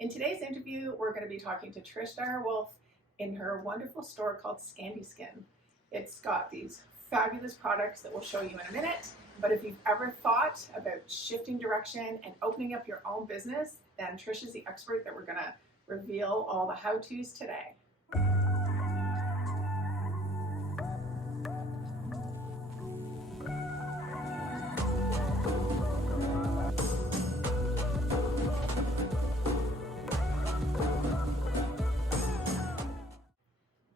In today's interview, we're going to be talking to Trish Dyer-Wolf in her wonderful store called Scandy Skin. It's got these fabulous products that we'll show you in a minute. But if you've ever thought about shifting direction and opening up your own business, then Trish is the expert that we're going to reveal all the how-tos today.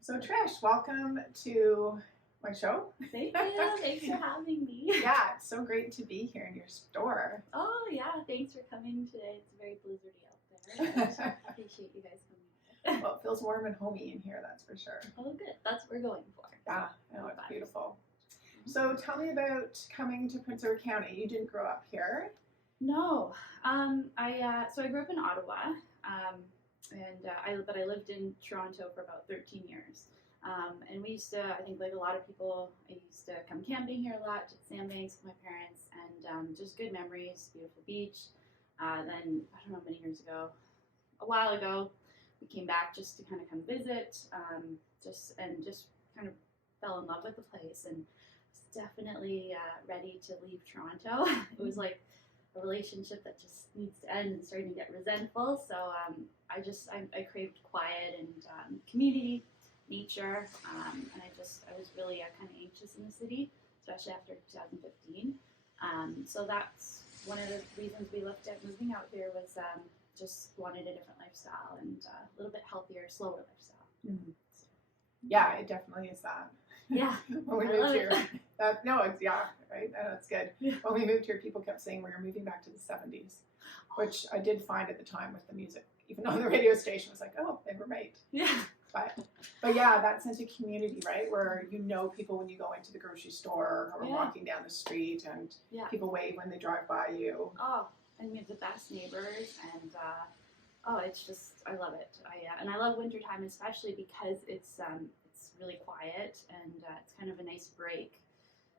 So Trish, welcome to my show. Thank you. Thanks for having me. Yeah, it's so great to be here in your store. Oh yeah, thanks for coming today. It's very blizzardy out there. I appreciate you guys coming. Well, it feels warm and homey in here, that's for sure. Oh good, that's what we're going for. Yeah, I know, it's beautiful. So tell me about coming to Prince Edward County. You didn't grow up here. No, I grew up in Ottawa, but I lived in Toronto for about 13 years. And we used to, I think like a lot of people, I used to come camping here a lot, at Sandbanks with my parents, and just good memories, beautiful beach. Then, I don't know how many years ago, a while ago, we came back just to kind of come visit, just kind of fell in love with the place and was definitely ready to leave Toronto. It was like a relationship that just needs to end and starting to get resentful. So I craved quiet and community, nature, and I was really kind of anxious in the city, especially after 2015. So that's one of the reasons we looked at moving out here was just wanted a different lifestyle and a little bit healthier, slower lifestyle. Mm-hmm. Yeah, it definitely is that. Yeah. When we moved here, right? That's good. Yeah. When we moved here, people kept saying we were moving back to the 70s, which I did find at the time with the music, even though the radio station was like, oh, they were right. Yeah. But yeah, that sense of community, right? Where you know people when you go into the grocery store or walking down the street and people wave when they drive by you. Oh, and we have the best neighbors and it's just, I love it. And I love wintertime especially because it's really quiet and it's kind of a nice break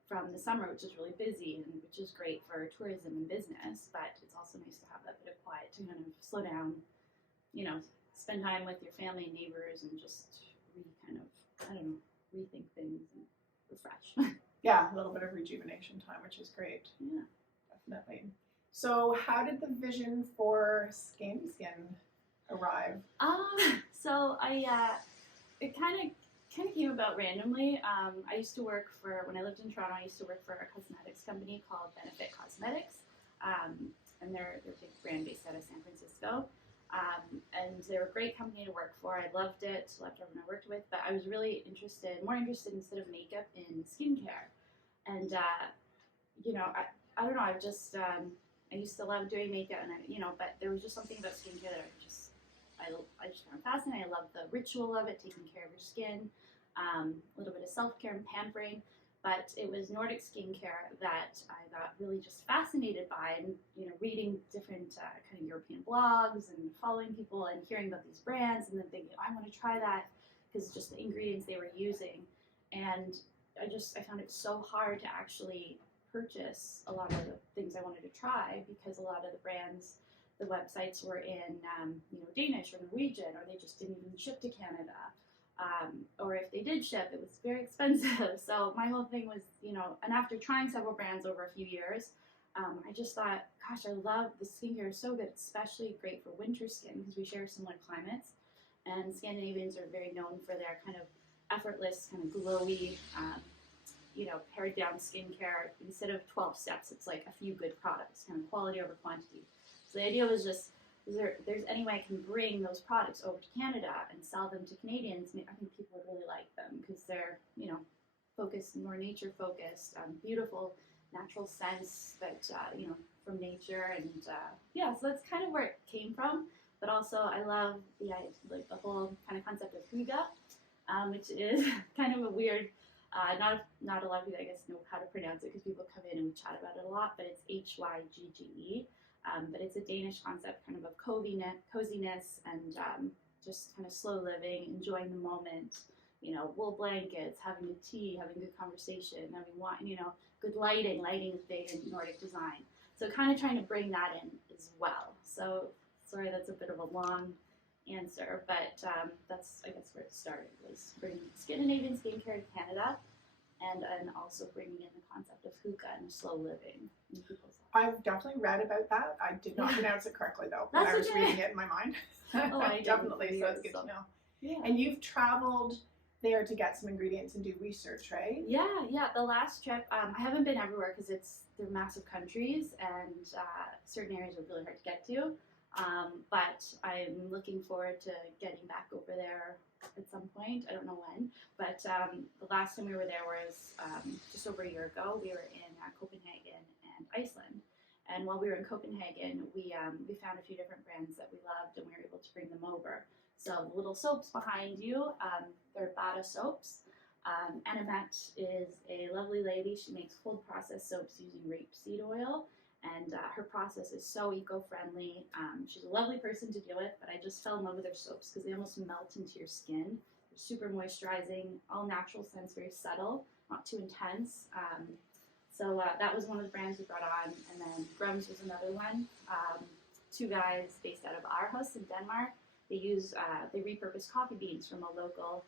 from the summer, which is really busy and which is great for tourism and business, but it's also nice to have that bit of quiet to kind of slow down, spend time with your family and neighbors and just rethink things and refresh. Yeah, a little bit of rejuvenation time, which is great. Yeah, definitely. So how did the vision for Scandy Skin arrive? So it kind of came about randomly. I used to work when I lived in Toronto, I used to work for a cosmetics company called Benefit Cosmetics. And they're a big brand based out of San Francisco. And they were a great company to work for. I loved it, loved everyone I worked with, but I was really more interested instead of makeup in skincare. And, I don't know, I used to love doing makeup and but there was just something about skincare that I just found fascinating. I love the ritual of it, taking care of your skin, a little bit of self-care and pampering. But it was Nordic skincare that I got really just fascinated by, and reading different kind of European blogs and following people and hearing about these brands, and then thinking, I want to try that because just the ingredients they were using, and I found it so hard to actually purchase a lot of the things I wanted to try because a lot of the brands, the websites were in Danish or Norwegian, or they just didn't even ship to Canada. Or if they did ship, it was very expensive. So my whole thing was, and after trying several brands over a few years, I just thought, gosh, I love the skincare. It's so good, especially great for winter skin because we share similar climates. And Scandinavians are very known for their kind of effortless, kind of glowy, pared down skincare. Instead of 12 steps, it's like a few good products, kind of quality over quantity. So the idea was just, there's any way I can bring those products over to Canada and sell them to Canadians, I think people would really like them because they're, focused, more nature focused, beautiful natural scents that, from nature. And so that's kind of where it came from. But also I love the whole kind of concept of hygge, which is kind of a weird, not a lot of people I guess know how to pronounce it because people come in and we chat about it a lot, but it's Hygge. But it's a Danish concept kind of coziness and just kind of slow living, enjoying the moment, wool blankets, having a tea, having good conversation, having wine, good lighting. Lighting is big in Nordic design. So kind of trying to bring that in as well. So Sorry, that's a bit of a long answer, but that's, I guess, where it started, was bringing Scandinavian skincare to Canada, and also bringing in the concept of hookah and slow living in people's lives. I've definitely read about that. I did not pronounce it correctly though when That's I was okay. reading it in my mind. Oh, I did Definitely, for so it's years, good so. to know. Yeah. And you've traveled there to get some ingredients and do research, right? Yeah. The last trip, I haven't been everywhere because they're massive countries and certain areas are really hard to get to. But I'm looking forward to getting back over there at some point. I don't know when, but the last time we were there was just over a year ago. We were in Copenhagen and Iceland. And while we were in Copenhagen, we found a few different brands that we loved, and we were able to bring them over. So the little soaps behind you, they're Bada soaps. Annabette is a lovely lady. She makes cold processed soaps using rapeseed oil, and her process is so eco-friendly. She's a lovely person to deal with, but I just fell in love with her soaps because they almost melt into your skin. They're super moisturizing, all natural scents, very subtle, not too intense. So that was one of the brands we brought on, and then Grums was another one. Two guys based out of Aarhus in Denmark. They repurpose coffee beans from a local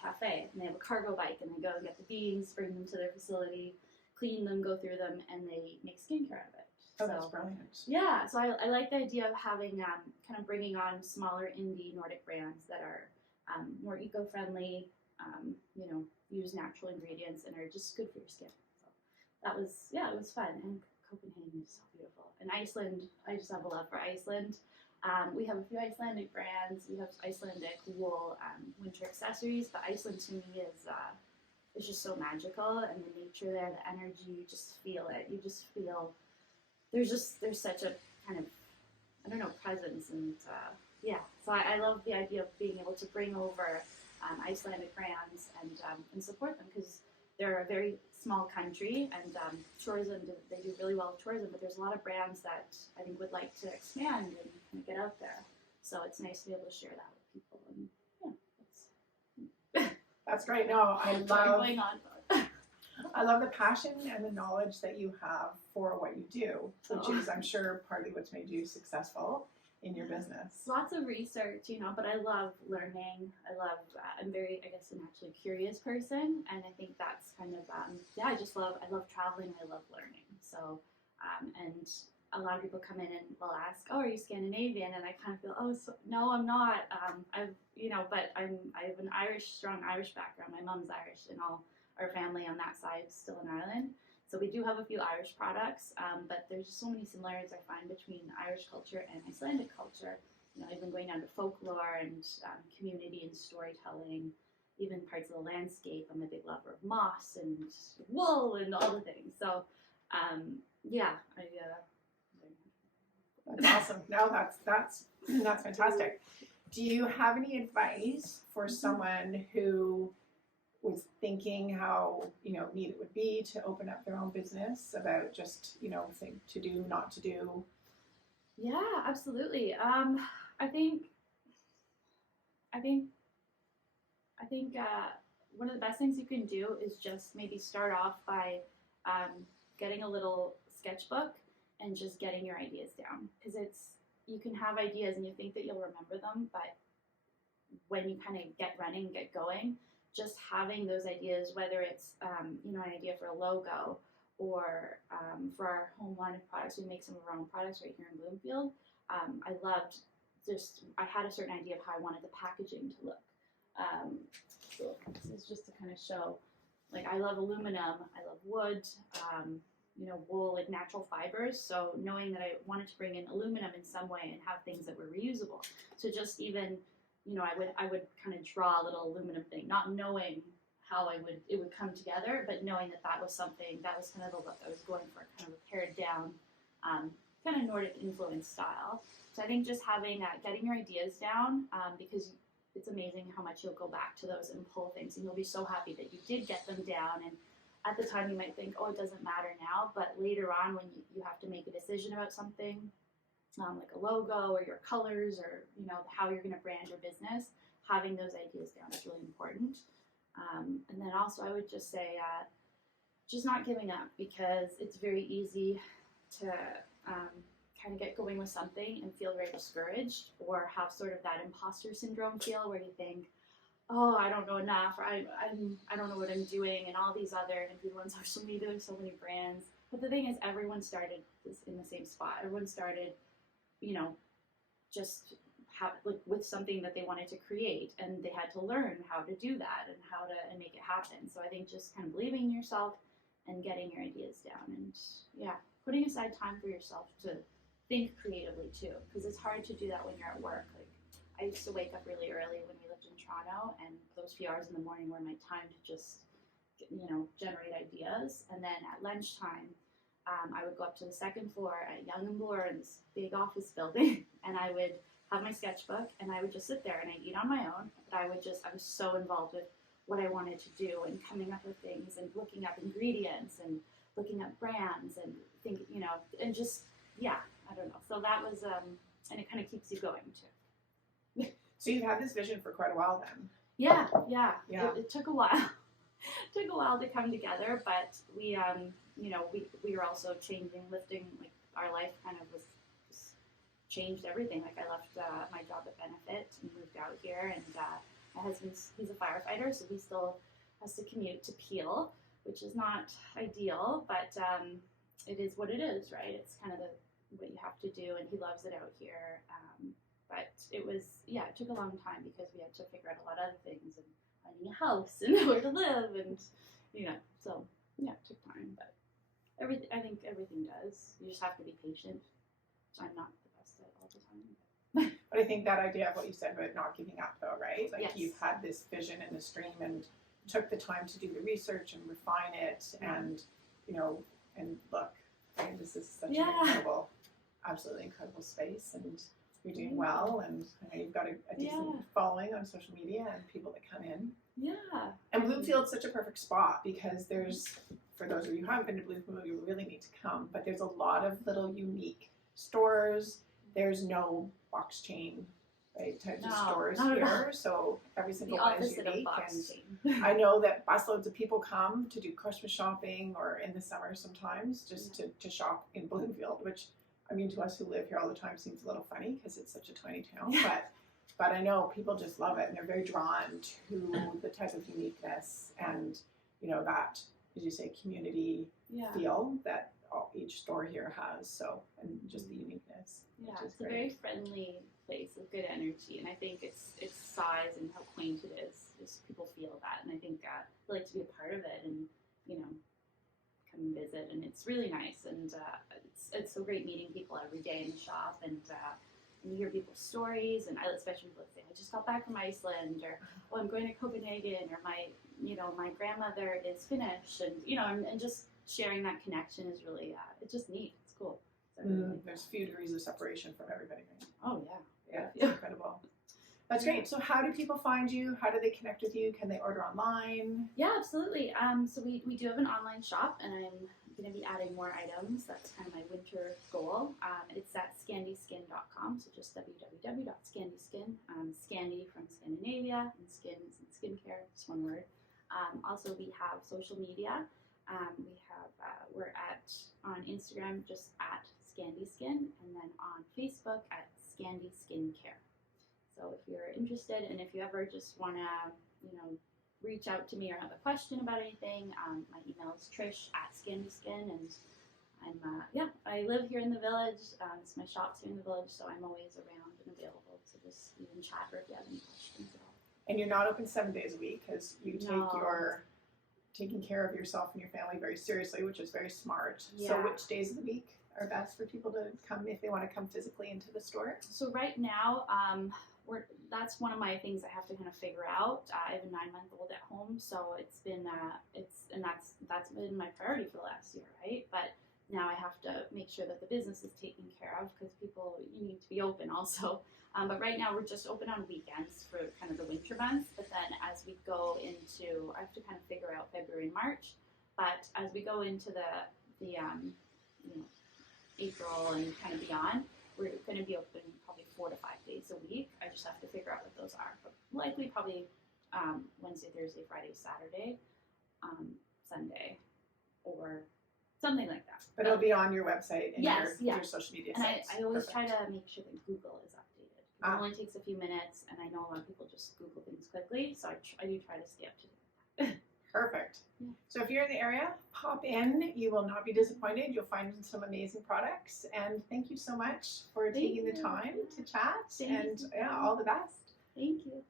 cafe, and they have a cargo bike, and they go and get the beans, bring them to their facility, clean them, go through them, and they make skincare out of it. Oh, that's brilliant. Yeah, so I like the idea of having kind of bringing on smaller indie Nordic brands that are more eco-friendly, use natural ingredients, and are just good for your skin. So it was fun, and Copenhagen is so beautiful. And Iceland, I just have a love for Iceland. We have a few Icelandic brands. We have Icelandic wool winter accessories, but Iceland to me is just so magical, and the nature there, the energy, you just feel it. You just feel there's such a kind of, I don't know, presence, and So I love the idea of being able to bring over Icelandic brands and support them, because they're a very small country, and tourism, they do really well with tourism, but there's a lot of brands that I think would like to expand and get out there. So it's nice to be able to share that with people. And That's great. No, I going on. I love the passion and the knowledge that you have for what you do, which is, I'm sure, partly what's made you successful in your business. Lots of research, but I love learning. I'm very, I guess, a naturally curious person, and I think that's kind of, I love traveling, I love learning. So, and a lot of people come in and will ask, oh, are you Scandinavian? And I kind of feel, no, I'm not. But I have an strong Irish background. My mom's Irish, and all our family on that side is still in Ireland. So we do have a few Irish products, but there's just so many similarities I find between Irish culture and Icelandic culture. Even going down to folklore and community and storytelling, even parts of the landscape. I'm a big lover of moss and wool and all the things. So, That's awesome. No, that's fantastic. Do you have any advice for someone who was thinking how neat it would be to open up their own business, about just think to do, not to do? Yeah, absolutely. I think one of the best things you can do is just maybe start off by getting a little sketchbook and just getting your ideas down, because you can have ideas and you think that you'll remember them, but when you kind of get running, get going, just having those ideas, whether it's an idea for a logo, or for our home line of products, we make some of our own products right here in Bloomfield. I had a certain idea of how I wanted the packaging to look. So this is just to kind of show, I love aluminum, I love wood, wool, like natural fibers. So knowing that I wanted to bring in aluminum in some way and have things that were reusable. So just even, I would kind of draw a little aluminum thing, not knowing how it would come together, but knowing that was something, that was kind of the look I was going for, kind of a pared down, kind of Nordic influence style. So I think just getting your ideas down, because it's amazing how much you'll go back to those and pull things, and you'll be so happy that you did get them down. And at the time you might think, oh, it doesn't matter now, but later on when you have to make a decision about something, like a logo or your colors, or how you're going to brand your business, having those ideas down is really important. And then also I would just say, just not giving up, because it's very easy to kind of get going with something and feel very discouraged, or have sort of that imposter syndrome feel where you think, oh, I don't know enough, or I don't know what I'm doing, and all these other, and people on social media, there's so many brands. But the thing is, everyone started in the same spot. Everyone started, you know, just like with something that they wanted to create, and they had to learn how to do that and how to and make it happen. So I think just kind of believing in yourself and getting your ideas down, and putting aside time for yourself to think creatively too, because it's hard to do that when you're at work. Like, I used to wake up really early when we lived in Toronto, and those few hours in the morning were my time to just, generate ideas. And then at lunchtime, I would go up to the second floor at Young and Bloor in this big office building, and I would have my sketchbook, and I would just sit there and I'd eat on my own. But I was so involved with what I wanted to do and coming up with things and looking up ingredients and looking up brands and thinking, and just, I don't know. So that was, and it kind of keeps you going too. So you've had this vision for quite a while then. Yeah. It took a while. It took a while to come together, but we were also changing, lifting, like our life kind of was just changed everything. Like I left my job at Benefit and moved out here, and my husband's, he's a firefighter, so he still has to commute to Peel, which is not ideal, but it is what it is, right? It's kind of what you have to do, and he loves it out here. But it was, it took a long time because we had to figure out a lot of other things and finding a house and where to live, and so it took time. But I think everything does. You just have to be patient. I'm not the best at all the time. But I think that idea of what you said about not giving up, though, right? Like Yes. You've had this vision and this dream, and took the time to do the research and refine it, and and look, this is such an incredible, absolutely incredible space, and you're doing well, and I know you've got a decent following on social media and people that come in. Yeah. And Bloomfield's such a perfect spot because there's, for those of you who haven't been to Bloomfield, you really need to come, but there's a lot of little unique stores. There's no box chain, right, types of stores here, so every single one is unique. And I know that busloads of people come to do Christmas shopping or in the summer sometimes just to shop in Bloomfield, which, I mean, to us who live here all the time seems a little funny because it's such a tiny town, but I know people just love it, and they're very drawn to the type of uniqueness and, that, as you say, community feel that each store here has, so, and just the uniqueness. Yeah, it's a very friendly place with good energy, and I think its size and how quaint it is, just people feel that, and I think I like to be a part of it, and come and visit, and it's really nice, and it's so great meeting people every day in the shop, and you hear people's stories, and especially people say, I just got back from Iceland, or I'm going to Copenhagen, or my grandmother is Finnish, and and just sharing that connection is really it's just neat. It's cool. So there's a few degrees of separation from everybody, right? Oh yeah, it's incredible. That's great. So how do people find you? How do they connect with you? Can they order online? Yeah, absolutely. So we do have an online shop, and I'm going to be adding more items. That's kind of my winter goal. It's at scandyskin.com, so just www.scandyskin. Scandy from Scandinavia, and skin is in skincare, just one word. Also, we have social media. We're on Instagram just at Scandyskin, and then on Facebook at Scandy Skincare. So if you're interested, and if you ever just want to, reach out to me or have a question about anything, my email is trish@scandyskin, and I live here in the village. It's my shop's here in the village, so I'm always around and available to just even chat, or if you have any questions at all. And you're not open 7 days a week because you take your taking care of yourself and your family very seriously, which is very smart. Yeah. So which days of the week are best for people to come if they want to come physically into the store? So right now, that's one of my things I have to kind of figure out. I have a 9-month-old at home, so it's been that's been my priority for the last year, right? But now I have to make sure that the business is taken care of because you need to be open also. But right now we're just open on weekends for kind of the winter months. But then as we go into, I have to kind of figure out February and March. But as we go into the April and kind of beyond, we're going to be open probably 4 to 5 days a week. I just have to figure out what those are. But likely probably Wednesday, Thursday, Friday, Saturday, Sunday, or something like that. But it'll be on your website and Yes, your social media And sites. I always Perfect. try to make sure that Google is updated. It only takes a few minutes, and I know a lot of people just Google things quickly, so I do try to stay up to date. Perfect. Yeah. So if you're in the area, pop in. You will not be disappointed. You'll find some amazing products. And thank you so much for taking the you. time to chat. Thank you and so yeah, much. all the best. Thank you.